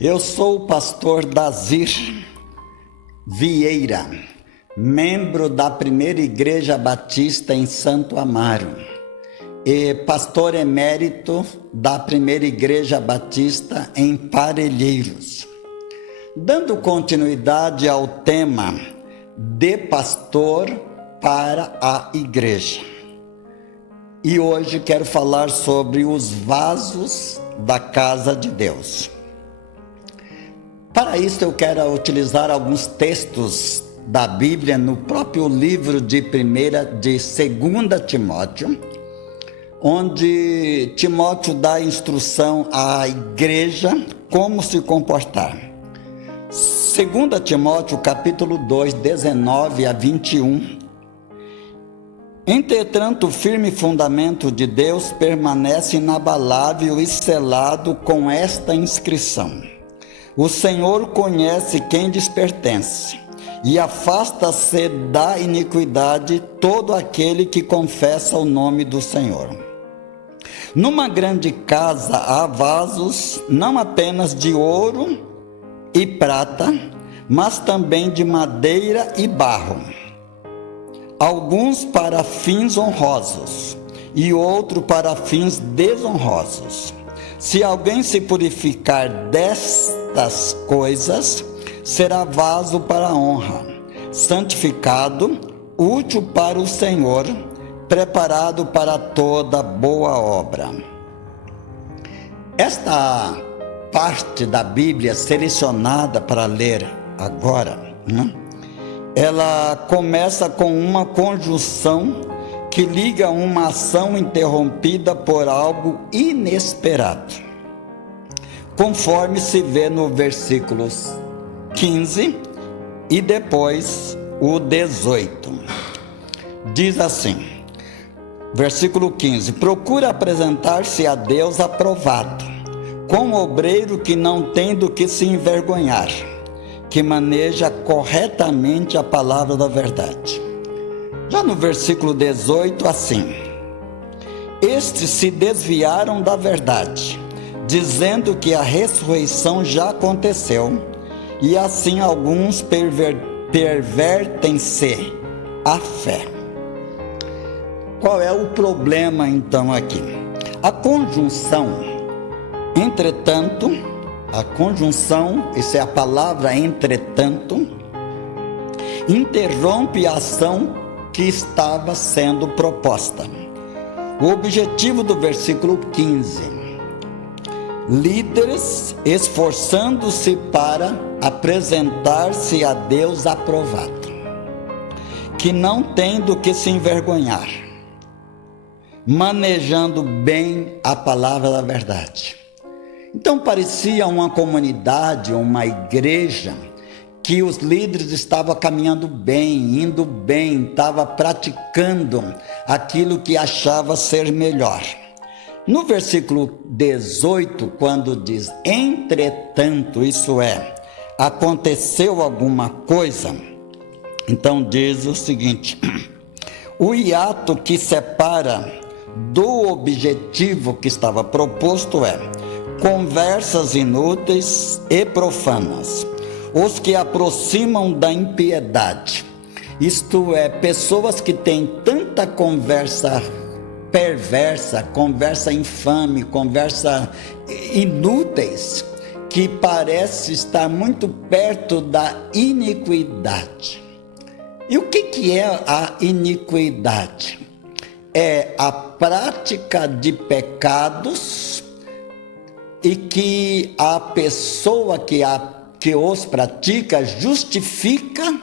Eu sou o pastor Dazir Vieira, membro da Primeira Igreja Batista em Santo Amaro e pastor emérito da Primeira Igreja Batista em Parelheiros. Dando continuidade ao tema de pastor para a igreja. E hoje quero falar sobre os vasos da casa de Deus. Para isso eu quero utilizar alguns textos da Bíblia no próprio livro de 2 Timóteo, onde Timóteo dá instrução à igreja como se comportar. 2 Timóteo capítulo 2, 19 a 21. Entretanto, o firme fundamento de Deus permanece inabalável e selado com esta inscrição: o Senhor conhece quem lhes pertence, e afasta-se da iniquidade todo aquele que confessa o nome do Senhor. Numa grande casa há vasos, não apenas de ouro e prata, mas também de madeira e barro, alguns para fins honrosos e outros para fins desonrosos. Se alguém se purificar destas coisas, será vaso para a honra, santificado, útil para o Senhor, preparado para toda boa obra. Esta parte da Bíblia selecionada para ler agora, ela começa com uma conjunção que liga uma ação interrompida por algo inesperado, conforme se vê no versículos 15 e depois o 18. Diz assim, versículo 15: procura apresentar-se a Deus aprovado, como obreiro que não tem do que se envergonhar, que maneja corretamente a palavra da verdade. Já no versículo 18, assim: estes se desviaram da verdade, dizendo que a ressurreição já aconteceu, e assim alguns pervertem-se a fé. Qual é o problema então aqui? A conjunção, entretanto, essa é a palavra entretanto, interrompe a ação que estava sendo proposta. O objetivo do versículo 15: líderes esforçando-se para apresentar-se a Deus aprovado, que não tem do que se envergonhar, manejando bem a palavra da verdade. Então parecia uma comunidade, uma igreja, que os líderes estavam caminhando bem, indo bem, estavam praticando aquilo que achava ser melhor. No versículo 18, quando diz entretanto, isso é, aconteceu alguma coisa, então diz o seguinte: o hiato que separa do objetivo que estava proposto é conversas inúteis e profanas, os que aproximam da impiedade, isto é, pessoas que têm tanta conversa perversa, conversa infame, conversa inúteis, que parece estar muito perto da iniquidade. E o que é a iniquidade? É a prática de pecados e que a pessoa que os pratica justifica,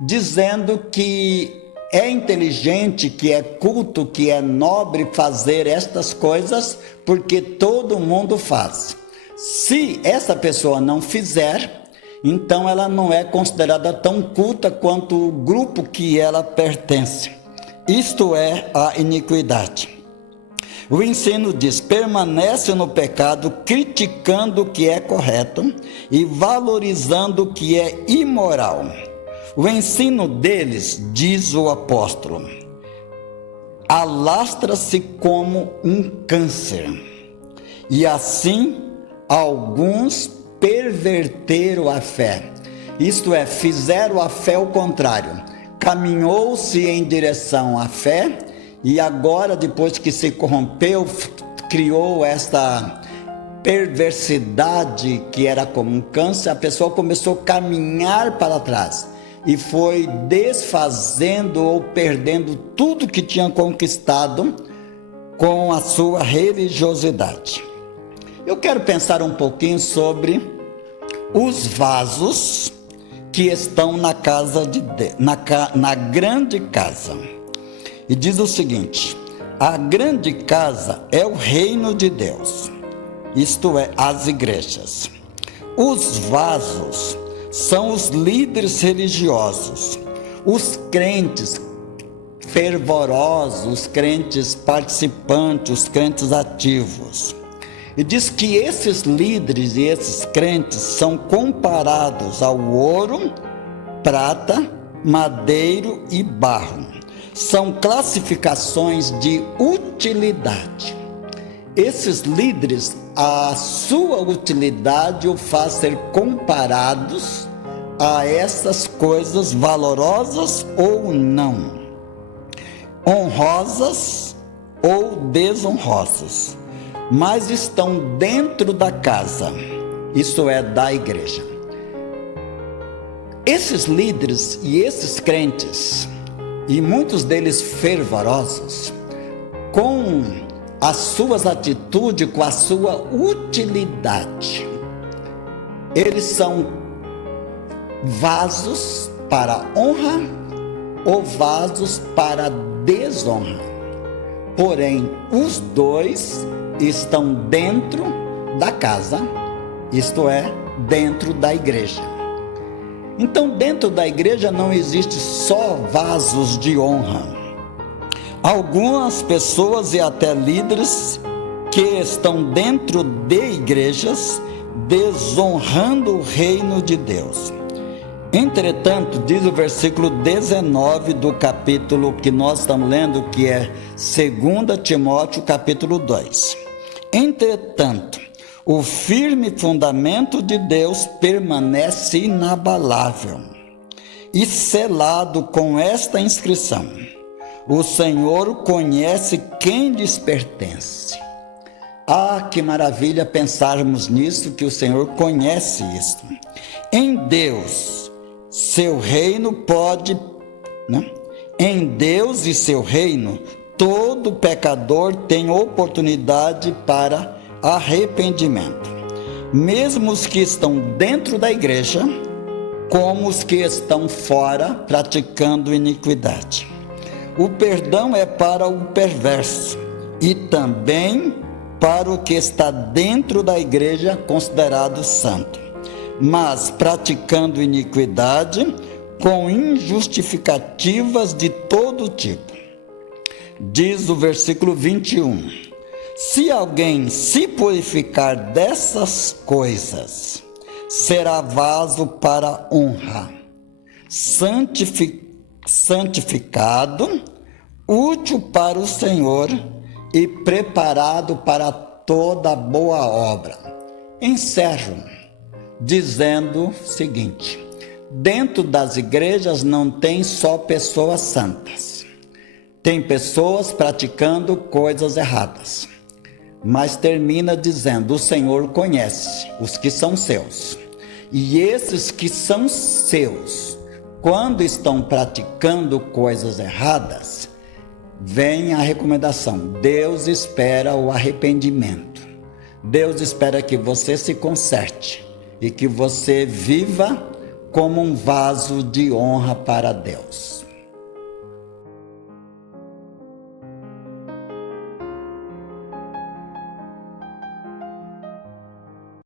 dizendo que é inteligente, que é culto, que é nobre fazer estas coisas, porque todo mundo faz. Se essa pessoa não fizer, então ela não é considerada tão culta quanto o grupo que ela pertence. Isto é a iniquidade. O ensino diz: permanece no pecado, criticando o que é correto e valorizando o que é imoral. O ensino deles, diz o apóstolo, alastra-se como um câncer, e assim alguns perverteram a fé. Isto é, fizeram a fé ao contrário. Caminhou-se em direção à fé e agora, depois que se corrompeu, criou esta perversidade que era como um câncer, a pessoa começou a caminhar para trás e foi desfazendo ou perdendo tudo que tinha conquistado com a sua religiosidade. Eu quero pensar um pouquinho sobre os vasos que estão na casa de Deus, na grande casa. E diz o seguinte: a grande casa é o reino de Deus, isto é, as igrejas. Os vasos são os líderes religiosos, os crentes fervorosos, os crentes participantes, os crentes ativos. E diz que esses líderes e esses crentes são comparados ao ouro, prata, madeiro e barro. São classificações de utilidade. Esses líderes, a sua utilidade o faz ser comparados a essas coisas valorosas ou não, honrosas ou desonrosas, mas estão dentro da casa, isso é, da igreja. Esses líderes e esses crentes, e muitos deles fervorosos, com as suas atitudes, com a sua utilidade, eles são vasos para honra ou vasos para desonra. Porém, os dois estão dentro da casa, isto é, dentro da igreja. Então, dentro da igreja não existe só vasos de honra. Algumas pessoas e até líderes que estão dentro de igrejas desonrando o reino de Deus. Entretanto, diz o versículo 19 do capítulo que nós estamos lendo, que é 2 Timóteo capítulo 2. Entretanto, o firme fundamento de Deus permanece inabalável e selado com esta inscrição: o Senhor conhece quem lhes pertence. Ah, que maravilha pensarmos nisso, que o Senhor conhece isso. Em Deus, seu reino pode, né? Em Deus e seu reino, todo pecador tem oportunidade para arrependimento, mesmo os que estão dentro da igreja, como os que estão fora praticando iniquidade. O perdão é para o perverso e também para o que está dentro da igreja considerado santo, mas praticando iniquidade com injustificativas de todo tipo. Diz o versículo 21: se alguém se purificar dessas coisas, será vaso para honra, santificado, útil para o Senhor e preparado para toda boa obra. Encerro dizendo o seguinte: dentro das igrejas não tem só pessoas santas, tem pessoas praticando coisas erradas, mas termina dizendo: o Senhor conhece os que são seus, e esses que são seus, quando estão praticando coisas erradas, vem a recomendação: Deus espera o arrependimento, Deus espera que você se conserte e que você viva como um vaso de honra para Deus.